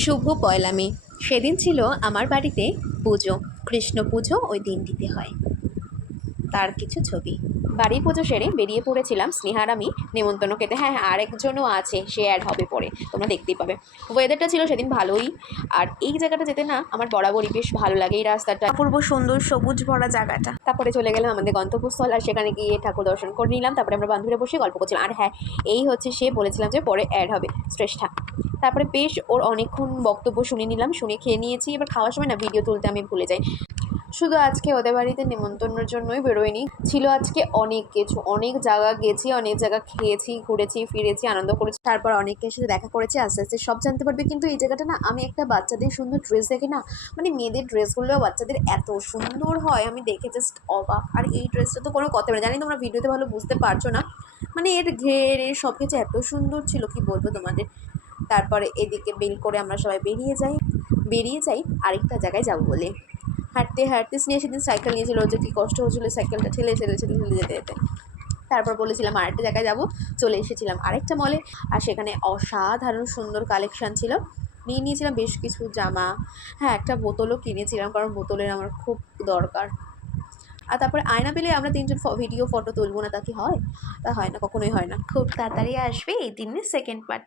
শুভ পয়লা মে। সেদিন ছিল আমার বাড়িতে পুজো, কৃষ্ণ পুজো ওই দিন দিতে হয়। তার কিছু ছবি। বাড়ি পুজো সেরে বেরিয়ে পড়েছিলাম স্নেহার আমি নেমন্তন্ন খেতে। হ্যাঁ হ্যাঁ, আরেকজনও আছে, সে অ্যাড হবে পরে, তোমরা দেখতেই পাবে। ওয়েদারটা ছিল সেদিন ভালোই। আর এই জায়গাটা যেতে না আমার বরাবরই বেশ ভালো লাগে, এই রাস্তাটা অপূর্ব সুন্দর সবুজ ভরা জায়গাটা। তারপরে চলে গেলাম আমাদের গন্তব্যস্থল, আর সেখানে গিয়ে ঠাকুর দর্শন করে নিলাম। তারপরে আমরা বান্ধবীরা বসে গল্প করছিলাম। আর হ্যাঁ, এই হচ্ছে সে, বলেছিলাম যে পরে অ্যাড হবে, শ্রেষ্ঠা। তারপরে বেশ ওর অনেকক্ষণ বক্তব্য শুনে নিলাম, শুনে খেয়ে নিয়েছি। এবার খাওয়ার সময় না ভিডিও তুলতে আমি ভুলে যাই। শুধু আজকে ওদের বাড়িতে নেমন্তন্নর জন্যই বেরোয়নি, ছিল আজকে অনেক কিছু, অনেক জায়গা গেছি, অনেক জায়গা খেয়েছি, ঘুরেছি, ফিরেছি, আনন্দ করেছি। তারপর অনেকের সাথে দেখা করেছি, আস্তে আস্তে সব জানতে পারবে। কিন্তু এই জায়গাটা না, আমি একটা বাচ্চাদের সুন্দর ড্রেস দেখে না, মানে মেয়েদের ড্রেসগুলো বাচ্চাদের এত সুন্দর হয়, আমি দেখে জাস্ট অবাক। আর এই ড্রেসটা তো কোনো কথা বলে, জানি তোমরা ভিডিওতে ভালো বুঝতে পারছো না, মানে এর ঘের এর সব কিছু এত সুন্দর ছিল, কি বলবো তোমাদের। তারপরে এদিকে বেল করে আমরা সবাই বেরিয়ে যাই আরেকটা জায়গায় যাবো বলে। হাঁটতে হাঁটতে স্নেহা সেদিন সাইকেল নিয়েছিল, যে কী কষ্ট হচ্ছিলো সাইকেলটা ঠেলে যেতে যেতে। তারপর বলেছিলাম আরেকটা জায়গায় যাবো, চলে এসেছিলাম আরেকটা মলে। আর সেখানে অসাধারণ সুন্দর কালেকশান ছিল, নিয়েছিলাম বেশ কিছু জামা। হ্যাঁ, একটা বোতলও কিনেছিলাম, কারণ বোতলের আমার খুব দরকার। আর তারপরে আয়না পেলে আমরা তিনজন ভিডিও ফটো তুলবো না, তা কি হয়? তা হয় না, কখনোই হয় না। খুব তাড়াতাড়ি আসবে এই দিনের সেকেন্ড পার্ট।